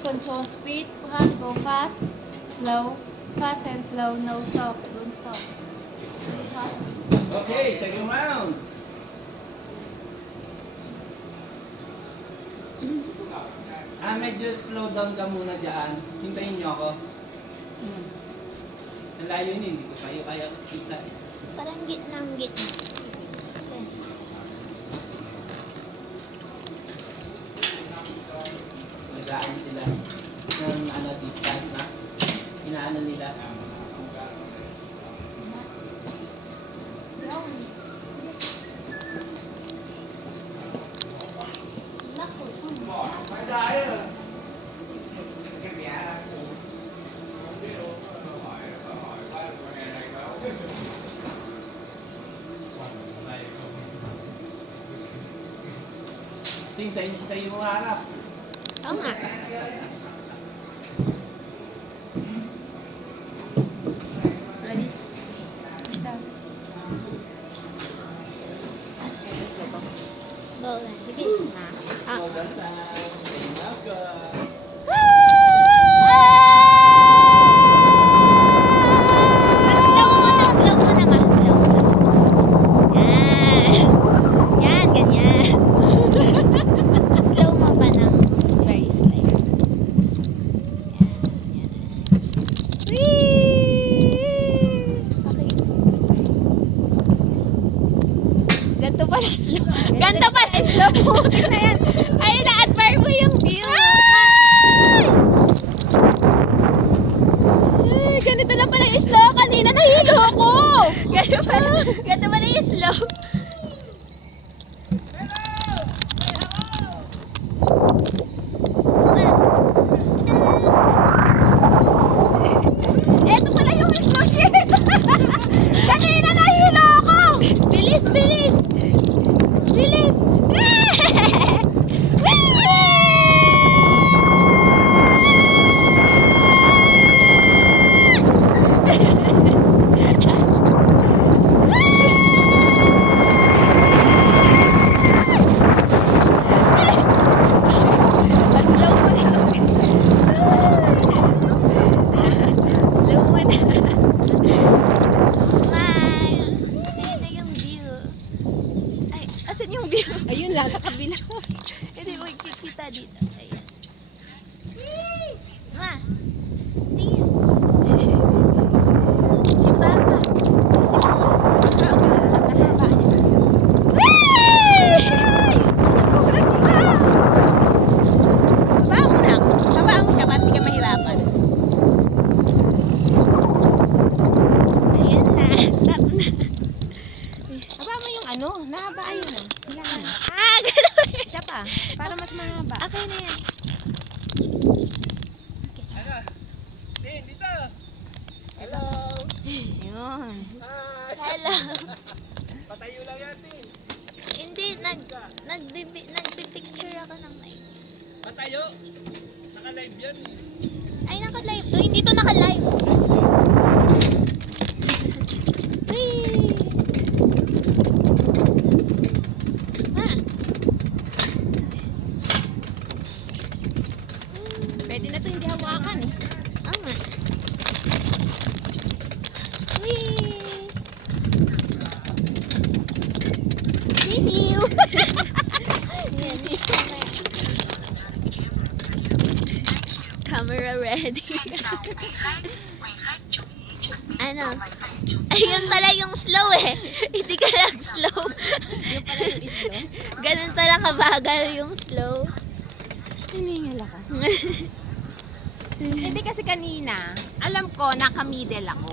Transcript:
control speed. Go fast, slow, fast and slow. No stop. Don't stop. Okay, second round. Medyo slow down ka muna dyan. Hintayin niyo ako. Ang layo niyo, hindi ko kayo kaya kita eh. Parang gitnang gitna. Nagaan sila ng distance na. Inaano nila. Ting, sa iyo mong harap. Oo nga. Ready? Stop. Go lang. Sige. So, ganda. Welcome. Slow muna nga. Slow. Yan. Yan, ganyan. Slow mo pa ng very slight. Yan. Whee! Okay. Ganto pala slow. Ganto pala slow mo. Na yan. Ay, na-admire mo yung view. Ay, ganito na pala yung slow. Kanina nahilo ako. Ganito pala yung slow. Eto pala yung slow shit. Kanina nahilo ako. Bilis, bilis. Bilis. Slow mo na. Slow mo na. Smile. Ito yung view. Ay, asan yung view? Ayun lang, sa kabila. Hindi mo kikita dito. Ayan. Ma, tingin. Si Papa. Si Papa. Nakaba niya. Baba mo na. Baba mo siya para hindi ka mahirapan. Ayan na. Stop na. Haba mo yung ano, nahaba ayun na. Kailangan. Ganun. Isa pa, para mas mahaba. Okay na yan. Ting, dito. Hello. Yun. Hi. Hello. Patayo lang yan, Ting. Hindi, nagpipicture ako ng mic. Patayo. Naka-live yan eh. Ay, naka-live to. Hindi to naka-live. Whee! Ah. Pwede na to hindi hawakan eh. Oo nga. Whee! Sisiu! Yes, camera ready. Ano? Ayun pala yung slow eh. Hindi ka lang slow. Yung pala yung islo. Ganun pala kabagal yung slow. Hiningal ako. Hindi kasi kanina, alam ko naka-middle ako.